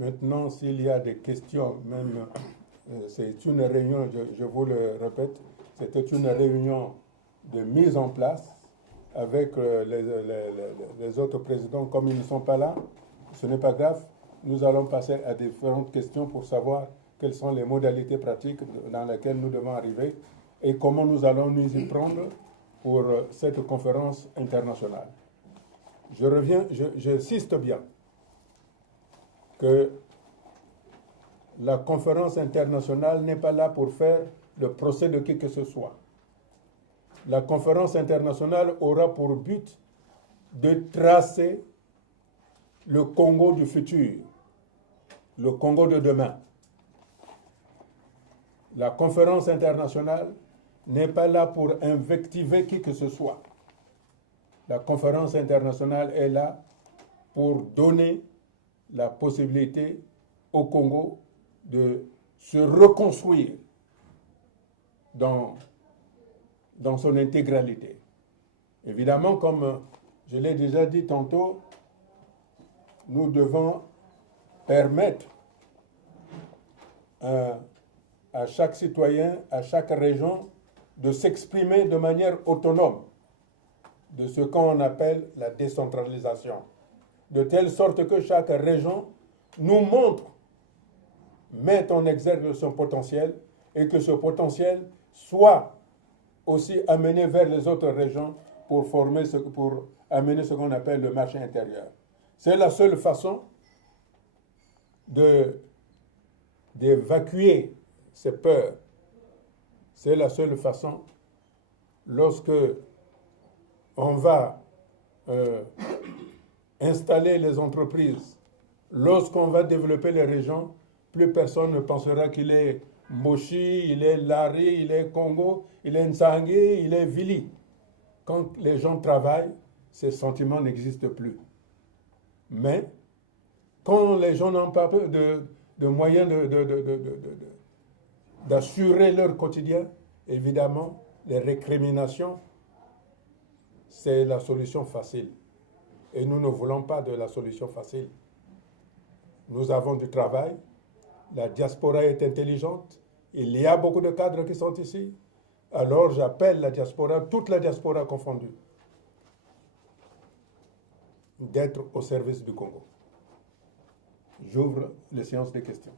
Maintenant, s'il y a des questions, même, c'est une réunion, je vous le répète, c'était une réunion de mise en place avec les autres présidents. Comme ils ne sont pas là, ce n'est pas grave. Nous allons passer à différentes questions pour savoir quelles sont les modalités pratiques dans lesquelles nous devons arriver et comment nous allons nous y prendre pour cette conférence internationale. J'insiste bien que la conférence internationale n'est pas là pour faire le procès de qui que ce soit. La conférence internationale aura pour but de tracer le Congo du futur, le Congo de demain. La conférence internationale n'est pas là pour invectiver qui que ce soit. La conférence internationale est là pour donner la possibilité au Congo de se reconstruire dans son intégralité. Évidemment, comme je l'ai déjà dit tantôt, nous devons permettre à chaque citoyen, à chaque région, de s'exprimer de manière autonome de ce qu'on appelle la décentralisation, de telle sorte que chaque région nous montre, mette en exergue son potentiel et que ce potentiel soit aussi amené vers les autres régions pour amener ce qu'on appelle le marché intérieur. C'est la seule façon d'évacuer ces peurs. C'est la seule façon lorsque on va installer les entreprises, lorsqu'on va développer les régions, plus personne ne pensera qu'il est Moshi, il est Lari, il est Congo, il est Nsangé, il est Vili. Quand les gens travaillent, ces sentiments n'existent plus. Mais quand les gens n'ont pas de moyens d'assurer leur quotidien, évidemment, les récriminations, c'est la solution facile. Et nous ne voulons pas de la solution facile. Nous avons du travail, la diaspora est intelligente, il y a beaucoup de cadres qui sont ici. Alors j'appelle la diaspora, toute la diaspora confondue, d'être au service du Congo. J'ouvre les séances de questions.